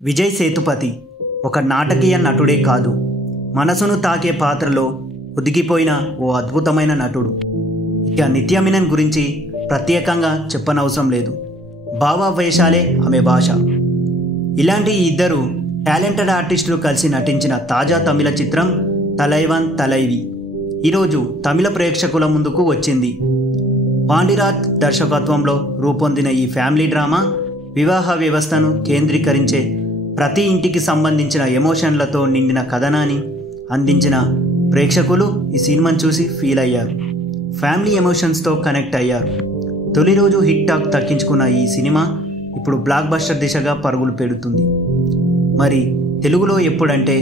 విజయ్ సేతుపతి ఒక నాటకీయ నటుడే కాదు, మనసును తాకే పాత్రలో ఒదిగిపోయిన ఓ అద్భుతమైన నటుడు. ఇక నిత్య మీనన్ గురించి ప్రత్యేకంగా చెప్పనవసరం లేదు. భావావేశాలే ఆమె భాష. ఇలాంటి ఇద్దరు టాలెంటెడ్ ఆర్టిస్టులు కలిసి నటించిన తాజా తమిళ చిత్రం తలైవన్ తలైవి ఈరోజు తమిళ ప్రేక్షకుల ముందుకు వచ్చింది. పాండిరాజ్ దర్శకత్వంలో రూపొందిన ఈ ఫ్యామిలీ డ్రామా వివాహ వ్యవస్థను కేంద్రీకరించే ప్రతి ఇంటికి సంబంధించిన ఎమోషన్లతో నిండిన కథనాన్ని అందించిన ప్రేక్షకులు ఈ సినిమాను చూసి ఫీల్ అయ్యారు. ఫ్యామిలీ ఎమోషన్స్తో కనెక్ట్ అయ్యారు. తొలి రోజు హిట్ టాక్ దక్కించుకున్న ఈ సినిమా ఇప్పుడు బ్లాక్ బస్టర్ దిశగా పరుగులు పెడుతుంది. మరి తెలుగులో ఎప్పుడంటే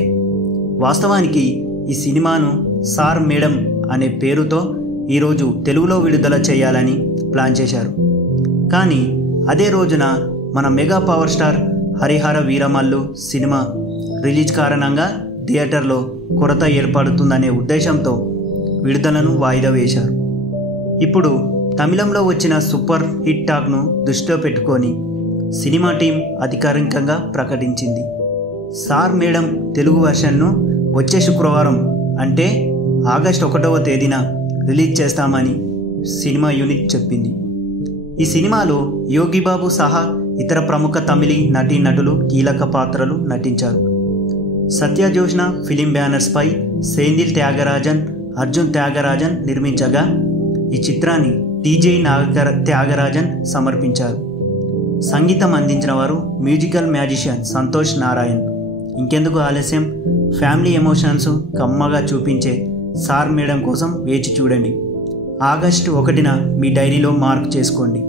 వాస్తవానికి ఈ సినిమాను సార్ మేడం అనే పేరుతో ఈరోజు తెలుగులో విడుదల చేయాలని ప్లాన్ చేశారు. కానీ అదే రోజున మన mega power star Harihara Veeramallu cinema release కారణంగా థియేటర్లో కొరత ఏర్పడుతుందనే ఉద్దేశంతో విడుదలను వాయిదా వేశారు. ఇప్పుడు తమిళంలో వచ్చిన సూపర్ హిట్ టాక్ను దృష్టిలో పెట్టుకొని సినిమా టీం అధికారికంగా ప్రకటించింది. సార్ మేడం తెలుగు వెర్షన్ను వచ్చే శుక్రవారం అంటే ఆగస్టు 1వ తేదీన రిలీజ్ చేస్తామని సినిమా యూనిట్ చెప్పింది. ఈ సినిమాలో యోగిబాబు సహా ఇతర ప్రముఖ తమిళీ నటీనటులు కీలక పాత్రలు నటించారు. సత్యజోష్ణ ఫిలిం బ్యానర్స్పై సెంధిల్ త్యాగరాజన్, అర్జున్ త్యాగరాజన్ నిర్మించగా ఈ చిత్రాన్ని టీజే త్యాగరాజన్ సమర్పించారు. సంగీతం అందించిన వారు మ్యూజికల్ మ్యాజిషియన్ సంతోష్ నారాయణ్. ఇంకెందుకు ఆలస్యం, ఫ్యామిలీ ఎమోషన్స్ కమ్మగా చూపించే సార్ మేడం కోసం వేచి చూడండి. ఆగస్టు 1న మీ డైరీలో మార్క్ చేసుకోండి.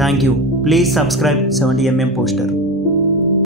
Thank you. Please subscribe 70mm poster.